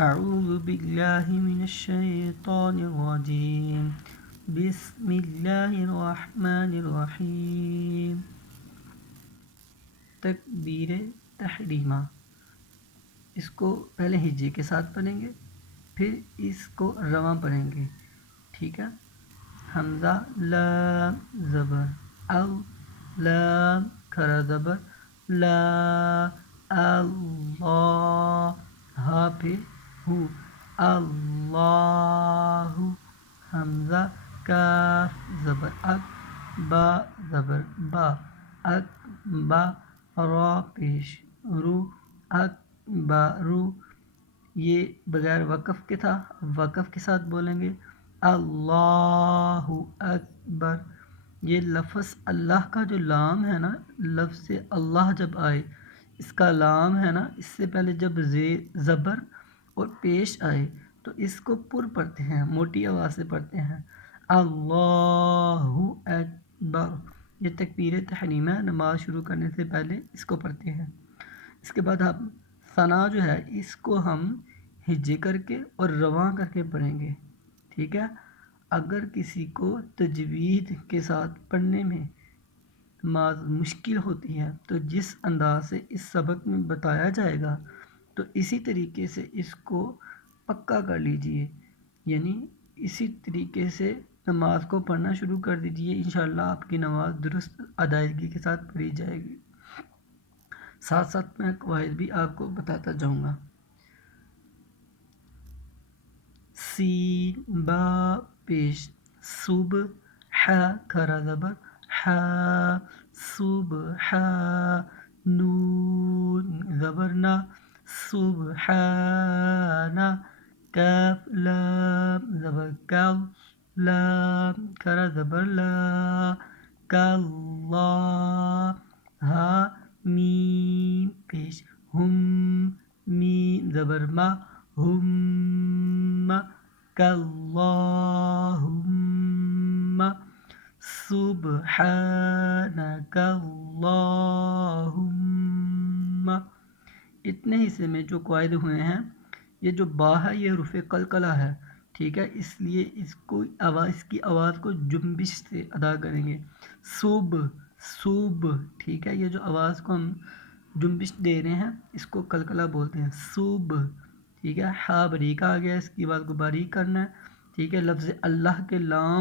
اعوذ باللہ من الشیطان الرجیم بسم اللہ الرحمن الرحیم. تکبیر تحریمہ، اس کو پہلے ہجے کے ساتھ پڑھیں گے، پھر اس کو رواں پڑھیں گے. ٹھیک ہے. حمزہ لام زبر او، لام کھڑا زبر لا، اللہ ہا پہ ہو، اللہ. حمزہ کاف زبر اک، با زبر با اک با، را پیش رو اک با رو. یہ بغیر وقف کے تھا، وقف کے ساتھ بولیں گے اللہ اکبر. یہ لفظ اللہ کا جو لام ہے نا، لفظ اللہ جب آئے اس کا لام ہے نا، اس سے پہلے جب زبر اور پیش آئے تو اس کو پر پڑھتے ہیں، موٹی آواز سے پڑھتے ہیں اللہ اکبر. یہ تکبیر تحریمہ ہے، نماز شروع کرنے سے پہلے اس کو پڑھتے ہیں. اس کے بعد ہم ثنا جو ہے اس کو ہم ہجے کر کے اور رواں کر کے پڑھیں گے. ٹھیک ہے. اگر کسی کو تجوید کے ساتھ پڑھنے میں نماز مشکل ہوتی ہے تو جس انداز سے اس سبق میں بتایا جائے گا تو اسی طریقے سے اس کو پکا کر لیجئے، یعنی اسی طریقے سے نماز کو پڑھنا شروع کر دیجئے. انشاءاللہ آپ کی نماز درست ادائیگی کے ساتھ پڑھی جائے گی. ساتھ ساتھ میں قواعد بھی آپ کو بتاتا جاؤں گا. سین با پیش، صبح کھڑا زبر ح، صبح نون زبر نا، سبحانہ. کاف لام زبر کاو، لام کھڑا زبر لا، کاللہ. ہا میم پیش، ہم میم زبر ما، ہم کاللہم. سبحانک اللہم. اتنے حصے میں جو قواعد ہوئے ہیں، یہ جو با ہے یہ حروف قلقلہ ہے. ٹھیک ہے. اس لیے اس کی آواز کو جنبش سے ادا کریں گے. صوب. ٹھیک ہے. یہ جو آواز کو ہم جنبش دے رہے ہیں اس کو قلقلہ بولتے ہیں، صوب. ٹھیک ہے. ہا باریک آ گیا، اس کی آواز کو باریک کرنا ہے. ٹھیک ہے. لفظ اللہ کے لام